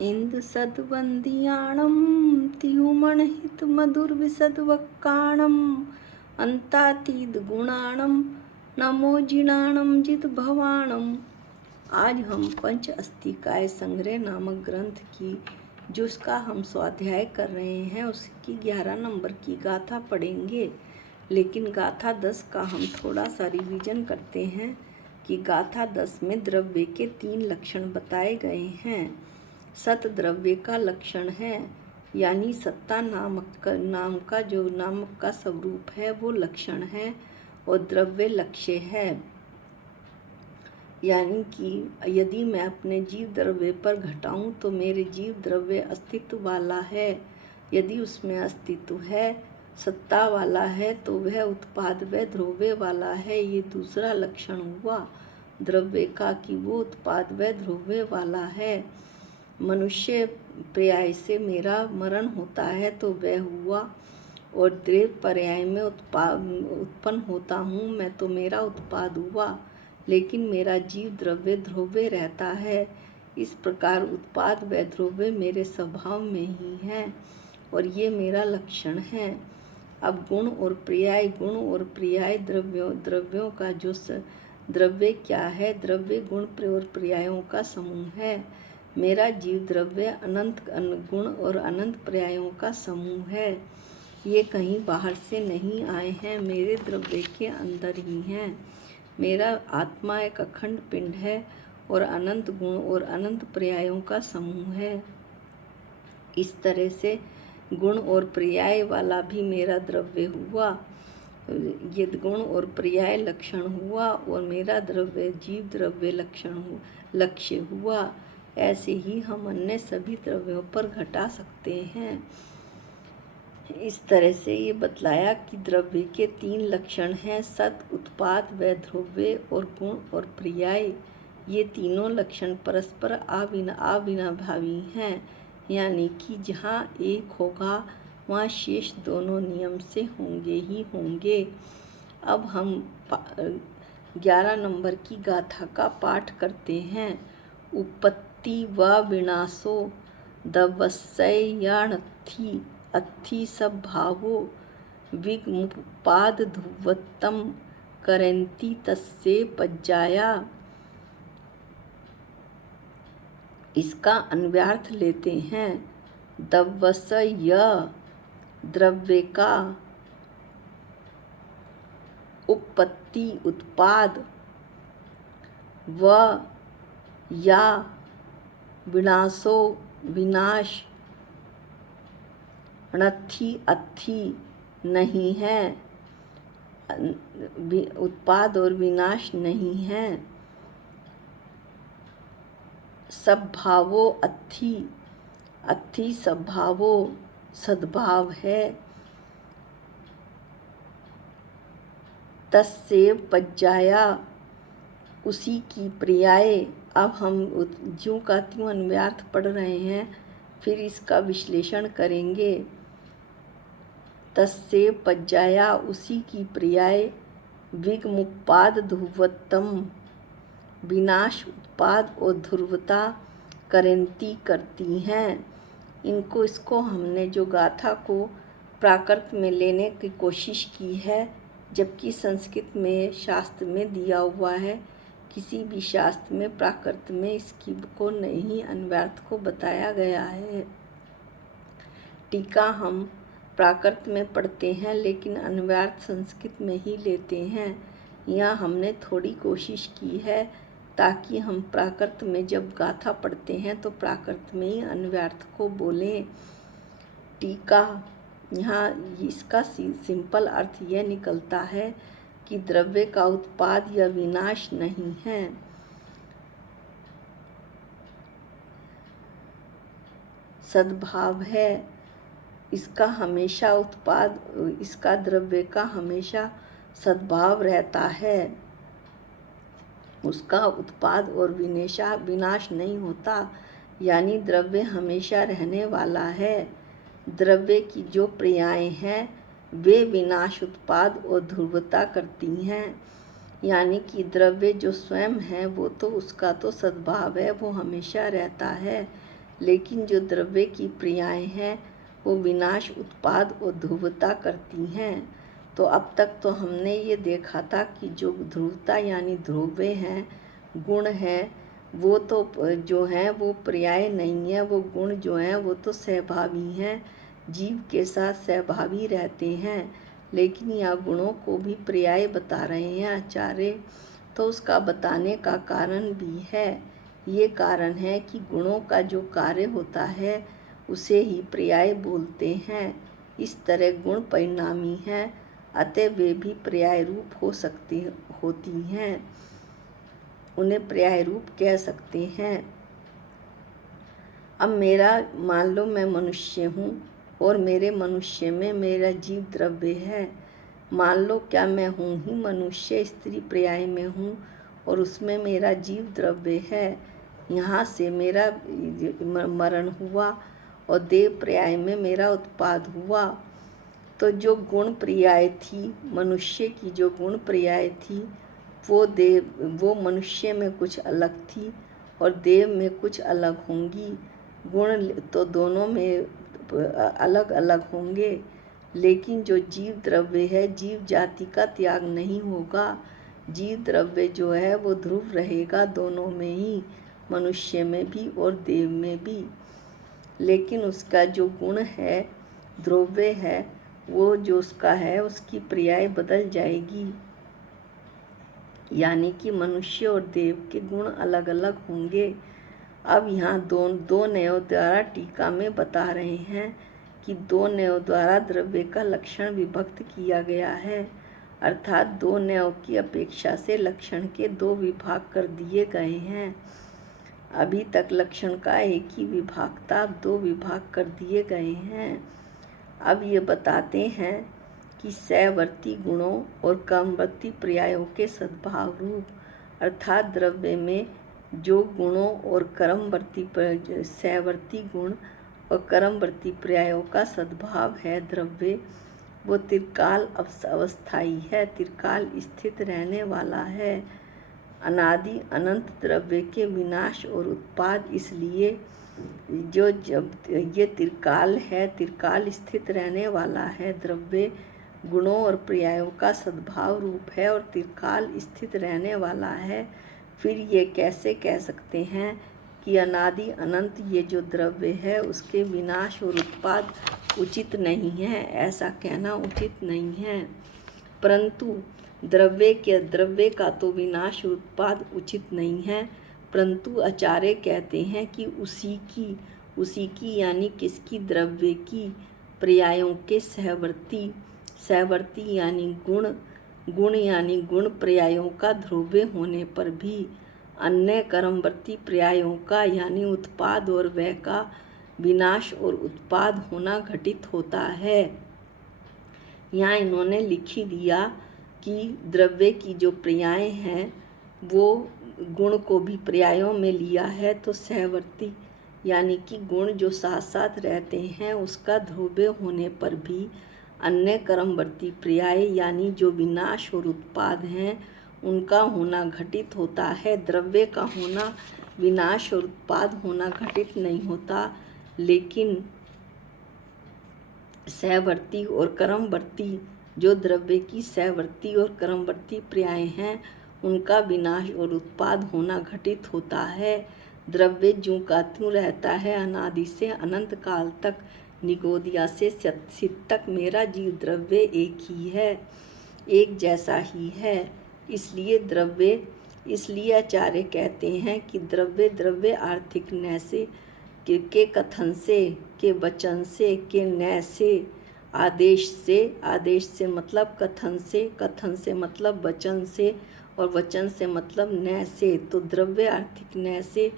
इंद सद्वंदियाणं तिहुमणहित मधुर विसद्वक्काणं अंतातीत गुणाणं नमो जिणाणं जित भवाणं। आज हम पंच अस्तिकाय संग्रह नामक ग्रंथ की जिसका हम स्वाध्याय कर रहे हैं उसकी 11 नंबर की गाथा पढ़ेंगे। लेकिन गाथा 10 का हम थोड़ा सा रिवीजन करते हैं कि गाथा 10 में द्रव्य के 3 लक्षण बताए गए हैं। सत द्रव्य का लक्षण है, यानी सत्ता नाम का स्वरूप है वो लक्षण है, और द्रव्य लक्ष्य है। यानी कि यदि मैं अपने जीव द्रव्य पर घटाऊं तो मेरे जीव द्रव्य अस्तित्व वाला है। यदि उसमें अस्तित्व है, सत्ता वाला है, तो वह उत्पाद व द्रव्य वाला है। ये दूसरा लक्षण हुआ द्रव्य का कि वो उत्पाद व द्रव्य वाला है। मनुष्य पर्याय से मेरा मरण होता है तो वह हुआ, और द्रव्य पर्याय में उत्पन्न होता हूँ मैं तो मेरा उत्पाद हुआ, लेकिन मेरा जीव द्रव्य ध्रुव्य रहता है। इस प्रकार उत्पाद व द्रव्य मेरे स्वभाव में ही हैं और ये मेरा लक्षण है। अब गुण और पर्याय द्रव्यों का जो द्रव्य क्या है? द्रव्य गुण और पर्यायों का समूह है। मेरा जीव द्रव्य अनंत गुण और अनंत पर्यायों का समूह है। ये कहीं बाहर से नहीं आए हैं, मेरे द्रव्य के अंदर ही हैं। मेरा आत्मा एक अखंड पिंड है और अनंत गुण और अनंत पर्यायों का समूह है। इस तरह से गुण और पर्याय वाला भी मेरा द्रव्य हुआ, ये गुण और पर्याय लक्षण हुआ, और मेरा द्रव्य जीव द्रव्य लक्ष्य हुआ। ऐसे ही हम अन्य सभी द्रव्यों पर घटा सकते हैं। इस तरह से ये बतलाया कि द्रव्य के 3 लक्षण हैं, सत, उत्पाद व द्रव्य, और गुण और पर्याय। ये तीनों लक्षण परस्पर अविनाभावी हैं, यानी कि जहाँ एक होगा वहाँ शेष दोनों नियम से होंगे ही होंगे। अब हम 11 नंबर की गाथा का पाठ करते हैं। उपपत्ति व विनाशो दवस्ययाणथी अत्थि सब भावो विगमुपाद ध्रुवत्तम करन्ति तस्ये पज्जाया। इसका अन्वयार्थ लेते हैं। दवस्य द्रव्य का, उपपत्ति उत्पाद, व या विनाशो विनाश, णथी अथी नहीं है, उत्पाद और विनाश नहीं है। सद्भावो अथी, अथी सद्भावो सद्भाव है। तस्ये पज्जाया उसी की पर्याय। अब हम ज्यों का त्यों अन्वयार्थ पढ़ रहे हैं, फिर इसका विश्लेषण करेंगे। तस्ये पज्जाया उसी की पर्याय, विगमुपाद ध्रुवत्तम विनाश उत्पाद और ध्रुवता करन्ति करती हैं। इसको हमने जो गाथा को प्राकृत में लेने की कोशिश की है, जबकि संस्कृत में शास्त्र में दिया हुआ है, किसी भी शास्त्र में प्राकृत में इसकी को नहीं अन्वयार्थ को बताया गया है। टीका हम प्राकृत में पढ़ते हैं लेकिन अन्वयार्थ संस्कृत में ही लेते हैं। यहाँ हमने थोड़ी कोशिश की है ताकि हम प्राकृत में जब गाथा पढ़ते हैं तो प्राकृत में ही अन्वयार्थ को बोलें। टीका यहाँ इसका सिंपल अर्थ यह निकलता है कि द्रव्य का उत्पाद या विनाश नहीं है। सद्भाव है, इसका हमेशा उत्पाद, इसका द्रव्य का हमेशा सद्भाव रहता है, उसका उत्पाद और विनाश नहीं होता, यानी द्रव्य हमेशा रहने वाला है। द्रव्य की जो पर्याय हैं वे विनाश, उत्पाद और ध्रुवता करती हैं, यानी कि द्रव्य जो स्वयं है वो तो उसका तो सद्भाव है, वो हमेशा रहता है, लेकिन जो द्रव्य की क्रियाएं हैं वो विनाश, उत्पाद और ध्रुवता करती हैं। तो अब तक तो हमने ये देखा था कि जो ध्रुवता यानी ध्रुवे हैं, गुण हैं, वो तो जो हैं वो पर्याय नहीं है। वो गुण जो हैं वो तो सहभागी हैं, जीव के साथ सहभागी रहते हैं। लेकिन यह गुणों को भी पर्याय बता रहे हैं आचार्य। तो उसका बताने का कारण भी है। ये कारण है कि गुणों का जो कार्य होता है उसे ही पर्याय बोलते हैं। इस तरह गुण परिणामी हैं, अतः वे भी पर्याय रूप होती हैं, उन्हें पर्याय रूप कह सकते हैं। अब मान लो मैं मनुष्य हूँ और मेरे मनुष्य में मेरा जीव द्रव्य है। मान लो क्या मैं हूँ ही मनुष्य, स्त्री पर्याय में हूँ और उसमें मेरा जीव द्रव्य है। यहाँ से मेरा मरण हुआ और देव पर्याय में मेरा उत्पाद हुआ। तो जो गुण पर्याय थी, मनुष्य की जो गुण पर्याय थी, वो मनुष्य में कुछ अलग थी और देव में कुछ अलग होंगी। गुण तो दोनों में अलग अलग होंगे, लेकिन जो जीव द्रव्य है, जीव जाति का त्याग नहीं होगा। जीव द्रव्य जो है वो ध्रुव रहेगा दोनों में ही, मनुष्य में भी और देव में भी। लेकिन उसका जो गुण है, द्रव्य है, वो जो उसका है उसकी पर्याय बदल जाएगी, यानी कि मनुष्य और देव के गुण अलग अलग होंगे। अब यहाँ दो नयों द्वारा टीका में बता रहे हैं कि दो नयों द्वारा द्रव्य का लक्षण विभक्त किया गया है, अर्थात दो नयों की अपेक्षा से लक्षण के दो विभाग कर दिए गए हैं। अभी तक लक्षण का एक ही विभाग था, अब दो विभाग कर दिए गए हैं। अब ये बताते हैं कि सहवर्ती गुणों और कर्मवर्ती पर्यायों के सद्भाव रूप, अर्थात द्रव्य में जो गुणों और कर्मवर्ती सहवर्ती गुण और कर्मवर्ती पर्यायों का सद्भाव है द्रव्य, वो त्रिकाल अवस्थाई है, त्रिकाल स्थित रहने वाला है। अनादि अनंत द्रव्य के विनाश और उत्पाद, इसलिए जो जब ये त्रिकाल है, त्रिकाल स्थित रहने वाला है द्रव्य, गुणों और पर्यायों का सद्भाव रूप है और त्रिकाल स्थित रहने वाला है। फिर ये कैसे कह सकते हैं कि अनादि अनंत ये जो द्रव्य है उसके विनाश और उत्पाद उचित नहीं है? ऐसा कहना उचित नहीं है। परंतु द्रव्य का तो विनाश और उत्पाद उचित नहीं है, परंतु आचार्य कहते हैं कि उसी की यानी किसकी? द्रव्य की पर्यायों के सहवर्ती यानी गुण यानी गुण पर्यायों का ध्रुव्य होने पर भी अन्य कर्मवर्ती पर्यायों का यानी उत्पाद और व्यय का विनाश और उत्पाद होना घटित होता है। यहाँ इन्होंने लिख ही दिया कि द्रव्य की जो पर्याय हैं वो गुण को भी पर्यायों में लिया है, तो सहवर्ती यानी कि गुण जो साथ साथ रहते हैं उसका ध्रुव्य होने पर भी अन्य कर्मवर्ती पर्याय यानी जो विनाश और उत्पाद हैं उनका होना घटित होता है। द्रव्य का होना, विनाश और उत्पाद होना घटित नहीं होता, लेकिन सहवर्ती और कर्मवर्ती जो द्रव्य की सहवर्ती और कर्मवर्ती पर्याय हैं उनका विनाश और उत्पाद होना घटित होता है। द्रव्य ज्यों का त्यों रहता है, अनादि से अनंत काल तक, निगोदिया से सिद्ध तक मेरा जीव द्रव्य एक ही है, एक जैसा ही है। इसलिए आचार्य कहते हैं कि द्रव्य आर्थिक नय से, के कथन से, के वचन से, के नय से, आदेश से मतलब कथन से मतलब वचन से, और वचन से मतलब नय से। तो द्रव्य आर्थिक नय से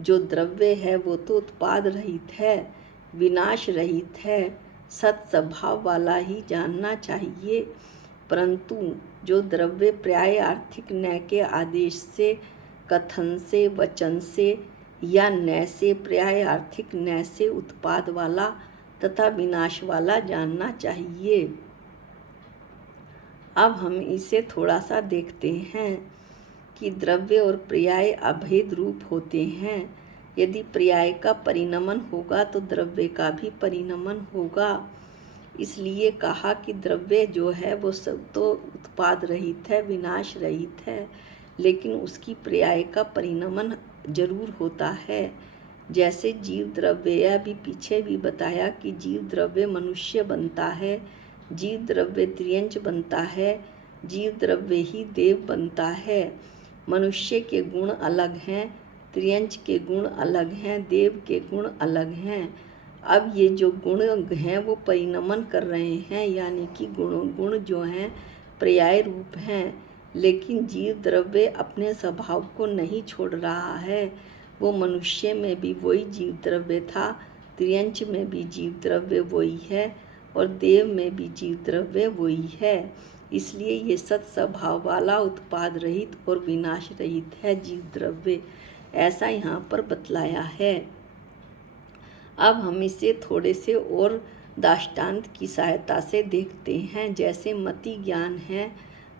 जो द्रव्य है वो तो उत्पाद रहित है, विनाश रहित है, सत स्वभाव वाला ही जानना चाहिए। परंतु जो द्रव्य प्राय आर्थिक नय के आदेश से, कथन से, वचन से या नय से, प्राय आर्थिक नय से उत्पाद वाला तथा विनाश वाला जानना चाहिए। अब हम इसे थोड़ा सा देखते हैं कि द्रव्य और पर्याय अभेद रूप होते हैं। यदि पर्याय का परिणमन होगा तो द्रव्य का भी परिणमन होगा। इसलिए कहा कि द्रव्य जो है वो सब तो उत्पाद रहित है, विनाश रहित है, लेकिन उसकी पर्याय का परिणमन जरूर होता है। जैसे जीव द्रव्य, यह भी पीछे भी बताया कि जीव द्रव्य मनुष्य बनता है, जीव द्रव्य त्रियंच बनता है, जीव द्रव्य ही देव बनता है। मनुष्य के गुण अलग हैं, त्रियंच के गुण अलग हैं, देव के गुण अलग हैं। अब ये जो गुण हैं वो परिणमन कर रहे हैं, यानी कि गुण जो हैं पर्याय रूप हैं, लेकिन जीव द्रव्य अपने स्वभाव को नहीं छोड़ रहा है। वो मनुष्य में भी वही जीव द्रव्य था, त्रियंच में भी जीव द्रव्य वही है और देव में भी जीव द्रव्य वही है। इसलिए ये सत स्वभाव वाला, उत्पाद रहित और विनाश रहित है जीव द्रव्य, ऐसा यहाँ पर बतलाया है। अब हम इसे थोड़े से और दृष्टांत की सहायता से देखते हैं। जैसे मति ज्ञान है,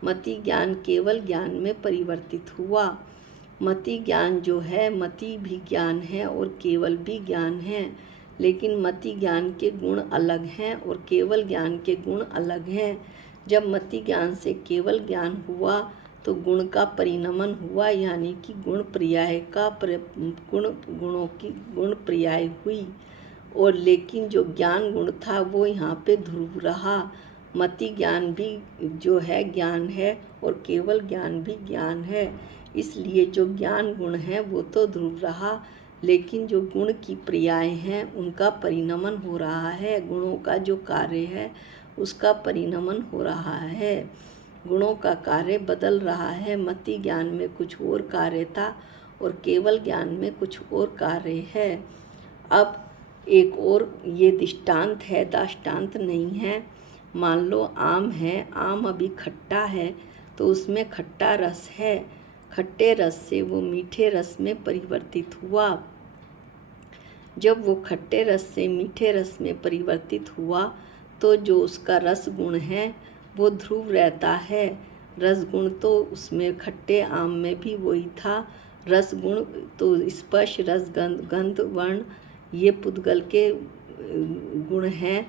मति ज्ञान केवल ज्ञान में परिवर्तित हुआ। मति ज्ञान जो है, मति भी ज्ञान है और केवल भी ज्ञान है, लेकिन मति ज्ञान के गुण अलग हैं और केवल ज्ञान के गुण अलग हैं। जब मति ज्ञान से केवल ज्ञान हुआ तो गुण का परिणमन हुआ, यानी कि गुण पर्याय का गुणों की गुण पर्याय हुई, और लेकिन जो ज्ञान गुण था वो यहाँ पे ध्रुव रहा। मति ज्ञान भी जो है ज्ञान है और केवल ज्ञान भी ज्ञान है, इसलिए जो ज्ञान गुण है वो तो ध्रुव रहा, लेकिन जो गुण की पर्याय हैं उनका परिणमन हो रहा है। गुणों का जो कार्य है उसका परिणमन हो रहा है, गुणों का कार्य बदल रहा है। मति ज्ञान में कुछ और कार्य था और केवल ज्ञान में कुछ और कार्य है। अब एक और ये दृष्टांत है, दाष्टांत नहीं है। मान लो आम है, आम अभी खट्टा है तो उसमें खट्टा रस है, खट्टे रस से वो मीठे रस में परिवर्तित हुआ। जब वो खट्टे रस से मीठे रस में परिवर्तित हुआ तो जो उसका रस गुण है वो ध्रुव रहता है। रस गुण तो उसमें खट्टे आम में भी वही था। रस गुण तो स्पर्श, रस, गंध, वर्ण, ये पुद्गल के गुण हैं,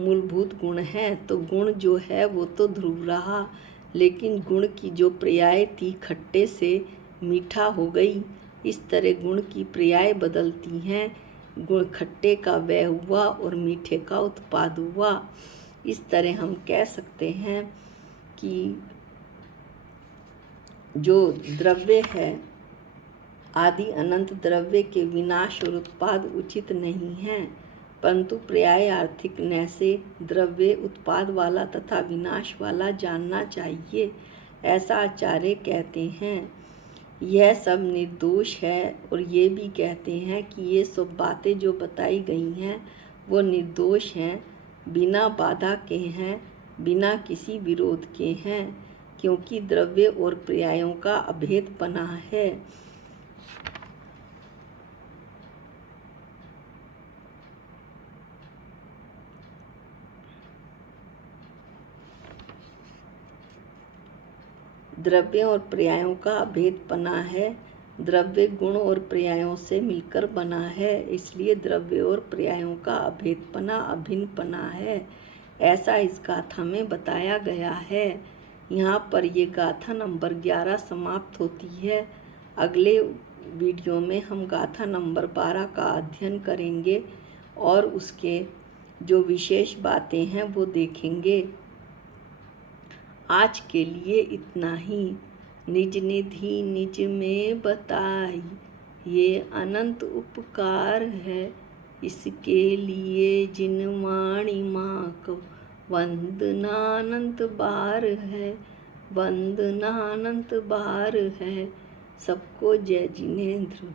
मूलभूत गुण हैं। तो गुण जो है वो तो ध्रुव रहा, लेकिन गुण की जो पर्याय थी खट्टे से मीठा हो गई। इस तरह गुण की पर्याय बदलती हैं। गुण खट्टे का व्यय हुआ और मीठे का उत्पाद हुआ। इस तरह हम कह सकते हैं कि जो द्रव्य है, आदि अनंत द्रव्य के विनाश और उत्पाद उचित नहीं है, परंतु पर्याय आर्थिक न से द्रव्य उत्पाद वाला तथा विनाश वाला जानना चाहिए, ऐसा आचार्य कहते हैं। यह सब निर्दोष है और ये भी कहते हैं कि ये सब बातें जो बताई गई हैं वो निर्दोष हैं, बिना बाधा के हैं, बिना किसी विरोध के हैं, क्योंकि द्रव्य और पर्यायों का अभेदपना है। द्रव्य और पर्यायों का अभेदपना है। द्रव्य गुण और पर्यायों से मिलकर बना है, इसलिए द्रव्य और पर्यायों का अभेदपना, अभिन्नपना है, ऐसा इस गाथा में बताया गया है। यहाँ पर ये गाथा नंबर 11 समाप्त होती है। अगले वीडियो में हम गाथा नंबर 12 का अध्ययन करेंगे और उसके जो विशेष बातें हैं वो देखेंगे। आज के लिए इतना ही। निज निधि निज में बताई, ये अनंत उपकार है, इसके लिए जिन वाणी माँ को वंदनानंत बार है, वंदनानंत बार है। सबको जय जिनेंद्र।